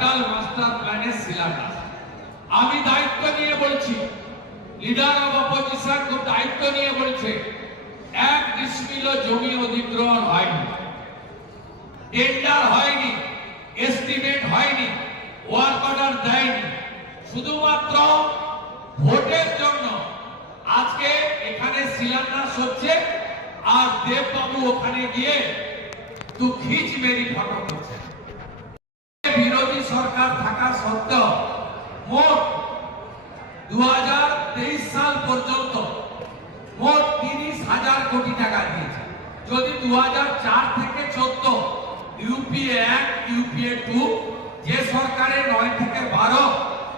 Ghatal master প্ল্যানের শিলান্যাস। আমি দায়িত্ব নিয়ে বলছি, লিডার অব অপোজিশন খুব দায়িত্ব নিয়ে বলছে, 1 ডিসমিল জমি অধিগ্রহণ হয়নি, টেন্ডার হয়নি, এস্টিমেট হয়নি, ওয়ার্ক অর্ডার দেয়নি, শুধুমাত্র ভোটের জন্য আজকে এখানে শিলান্যাস হচ্ছে আর দেববাবু ওখানে গিয়ে তু খিচ মেরি ফটো করছে। বিরোধী সরকার থাকা সত্ত্বেও মোট 2023 সাল পর্যন্ত মোট 30,000 কোটি টাকা দিয়েছে। যদি 2004 থেকে 14 ইউপিএ 1 ইউপিএ 2 যে সরকারের 9 থেকে 12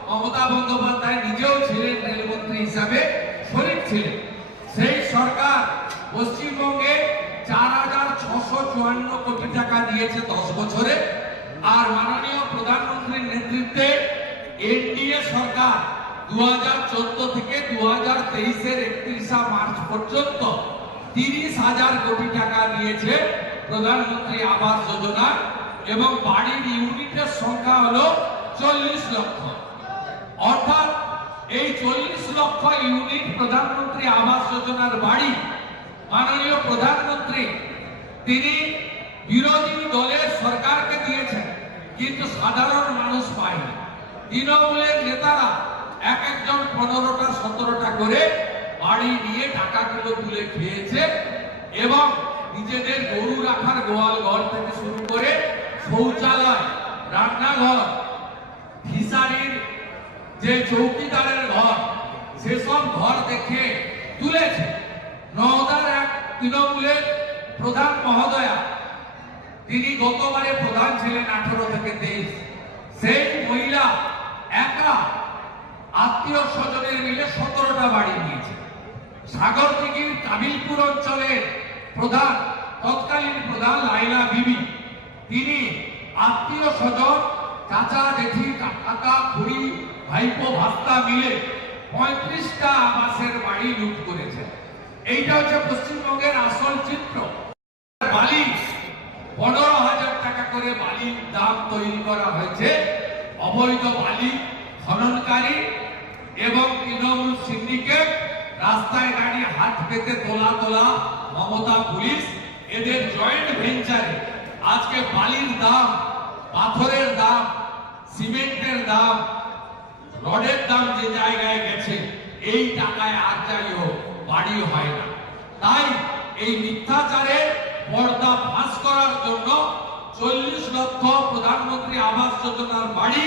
মমতা বন্দ্যোপাধ্যায় নিজেও ছিলেন রেলমন্ত্রী হিসাবে শরিক ছিলেন, সেই সরকার পশ্চিমবঙ্গে 4,654 কোটি টাকা দিয়েছে 10 বছরে। আর মাননীয় প্রধানমন্ত্রীর নেতৃত্বে এনডিএ সরকার 2014 থেকে 2023 এর 31 মার্চ পর্যন্ত 30,000 কোটি টাকা দিয়েছে প্রধানমন্ত্রী আবাস যোজনা, এবং বাড়ির ইউনিটের সংখ্যা হলো 40 লক্ষ। অর্থাৎ এই 40 লক্ষ ইউনিট প্রধানমন্ত্রী আবাস যোজনার বাড়ি মাননীয় প্রধানমন্ত্রী তিনি বিরোধী দলের সরকারকে দিয়েছেন, কিন্তু সাধারণ মানুষ পায়নি। তৃণমূলের নেতারা এক একজন 15টা 17টা করে বাড়ি নিয়ে টাকাগুলো তুলে খেয়েছে, এবং নিজেদের গরু রাখার গোয়াল ঘর থেকে শুরু করে শৌচালয়, রান্নাঘর, ফিশারির যে চৌকিদারের ঘর, সেসব ঘর দেখে তুলেছে। নওদার এক তৃণমূলের প্রধান মহোদয়া, তিনি গতবারে প্রধান ছিলেন 18 থেকে 23, সেই মহিলা একা আত্মীয় স্বজনের মিলে 17টা বাড়ি নিয়েছে। সাগরদিঘির কাবিলপুর অঞ্চলের প্রধান, তৎকালীন প্রধান লাইলা বিবি, তিনি আত্মীয় স্বজন, চাচা জেঠি, কাকা খুড়ি, ভাইপো ভাস্তা মিলে 35টা আবাসের বাড়ি লুট করেছে। এইটা হচ্ছে পশ্চিমবঙ্গের আসল চিত্র। বালি 15,000 টাকা করে বালির দাম তৈরি করা হয়েছে। অবৈধ বালি খননকারী এবং তৃণমূল সিন্ডিকেট, রাস্তায় দাঁড়িয়ে হাত পেতে তোলা মমতা পুলিশ, এদের জয়েন্ট ভেঞ্চারে আজকে বালির দাম, পাথরের দাম, সিমেন্টের দাম, রডের দাম যে জায়গায় গেছে, এই টাকায় আর যাই হোক বাড়ি হয় না। তাই এই মিথ্যাচারের পর্দা ফাঁস করার জন্য 40 লক্ষ প্রধানমন্ত্রী আবাস যোজনার বাড়ি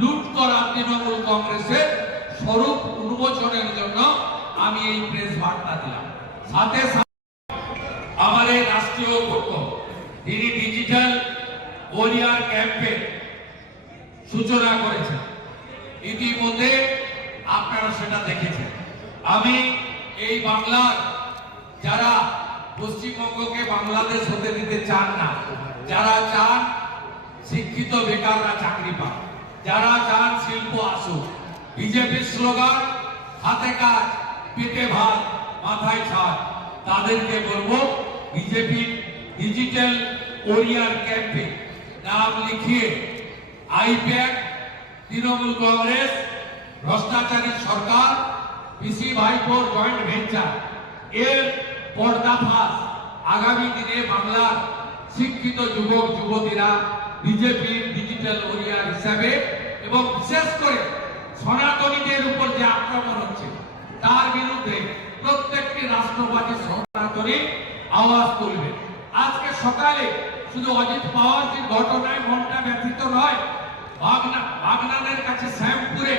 লুট করা তৃণমূল কংগ্রেসের স্বরূপ উন্মোচনের জন্য আমি এই প্রেস বার্তা দিলাম। সাথে আমাদের রাষ্ট্রীয় পক্ষ তিনি ডিজিটাল ওয়ারিয়ার ক্যাম্পের সূচনা করেছেন, ইতিমধ্যে আপনারা সেটা দেখেছেন। আমি এই বাংলার যারা পশ্চিমবঙ্গকে বাংলাদেশ হতে দিতে চান না, যারা চান শিক্ষিত বেকাররা চাকরি পান, যারা চান শিল্প আসুক, বিজেপির স্লোগান হাতে কাজ, পেটে ভাত, মাথায় ছাদ, তাদেরকে বলবো বিজেপির ডিজিটাল ওয়ারিয়ার ক্যাম্পে নাম লিখিয়ে আইপ্যাক, তৃণমূল কংগ্রেস, ভ্রষ্টাচারী সরকার, পিসি ভাইপোর জয়েন্ট ভেঞ্চার, এর পর্দাফাশ আগামী দিনে বাংলার শিক্ষিত যুবক যুবতীরা বিজেপির ডিজিটাল ওয়ারিয়ার হিসাবে, এবং বিশেষ করে সনাতনীদের উপর যে আক্রমণ হচ্ছে তার বিরুদ্ধে প্রত্যেকটি রাষ্ট্রবাদী সনাতনী আওয়াজ তুলবে। আজকে সকালে শুধু অজিত পাওয়ারজির ঘটনায় মনটা ব্যথিত নয়, বাগনানের কাছে শ্যামপুরে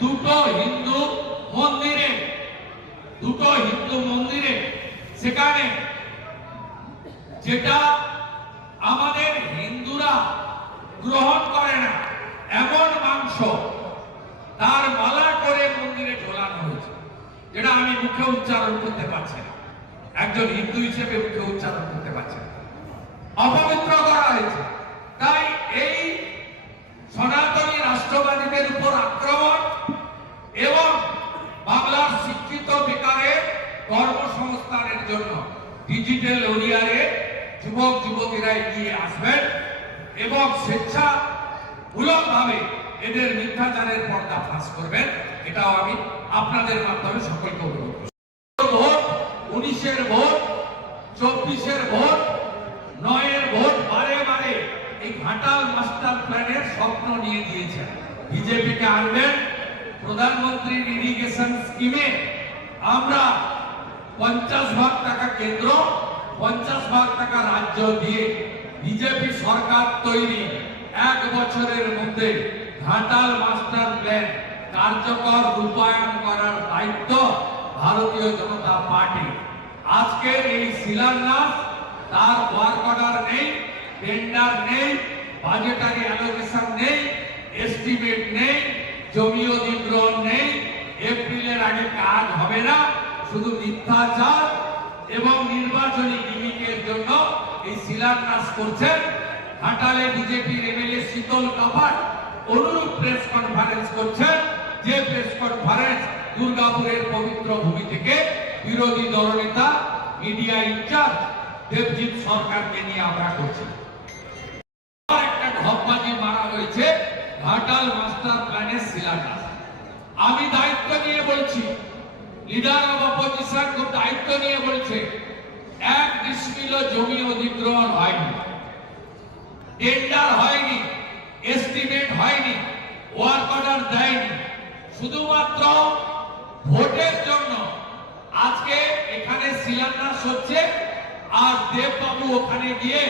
দুটো হিন্দু মন্দিরে সেখানে যেটা আমাদের হিন্দুরা গ্রহণ করে না এমন মাংস তার মালা করে মন্দিরে ঝোলানো হয়েছে, যেটা আমি মুখে উচ্চারণ করতে পারছি না, একজন হিন্দু হিসেবে মুখে উচ্চারণ করতে পারছি না, অপবিত্র করা হয়েছে। তাই এই সনাতনী রাষ্ট্রবাদীদের উপর আক্রমণ এবং বাংলার শিক্ষিত বেকারের কর্মসংস্থানের জন্য ডিজিটাল ওয়ারিয়ারে যুবক যুবতীরা এগিয়ে আসবেন এবং স্বেচ্ছা ভাবে এদের মিথ্যাচারের পর্দা ফাঁস করবেন, এটাও আমি আপনাদের মাধ্যমে সকলকে অনুরোধ করছি। ভোট 19-এর ভোট, 24-এর ভোট, 9-এর ভোট বারে বারে এই ঘাটাল মাস্টার প্ল্যানের স্বপ্ন নিয়ে দিয়েছেন। বিজেপিকে আনবেন, প্রধানমন্ত্রীর ইরিগেশন স্কিমে আমরা 50 ভাগ টাকা কেন্দ্র, 50 ভাগ টাকা রাজ্য দিয়ে বিজেপি সরকার তৈরি 1 বছরের মধ্যে ঘাটাল মাস্টার প্ল্যান কার্যকর রূপায়ণ করার দায়িত্ব ভারতীয় জনতা পার্টি। আজকের এই শিলান্যাস, তার ওয়ার্ক অর্ডার নেই, টেন্ডার নেই, বাজেটারি অ্যালোকেশন নেই, এস্টিমেট নেই, জমি অধিগ্রহণ নেই, এপ্রিলের আগে কাজ হবে না, শুধু মিথ্যাচার এবং নির্বাচনী গিমিকের জন্য এই শিলান্যাস করছেন। ঘাটালে বিজেপির এমএলএ শীতল কাপাট অনুরূপ প্রেস কনফারেন্স করছেন, যে প্রেস কনফারেন্স দুর্গাপুরের পবিত্র ভূমি থেকে বিরোধী দলনেতা মিডিয়া ইনচার্জ দেবজিৎ সরকারকে নিয়ে আমরা করছি। একটা ঢপবাজি মারা হয়েছে ঘাটাল মাস্টার প্ল্যানের শিলান্যাস। আমি দায়িত্ব নিয়ে বলছি, লিডার অব অপোজিশন খুব দায়িত্ব নিয়ে বলছে, 1 ডিসমিল জমি অধিগ্রহণ হয়নি, টেন্ডার হয়নি, এস্টিমেট হয়নি, ওয়ার্ক অর্ডার দেয়নি, শুধুমাত্র ভোটের জন্য আজকে এখানে শিলান্যাস হচ্ছে। আর দেববাবু ওখানে গিয়ে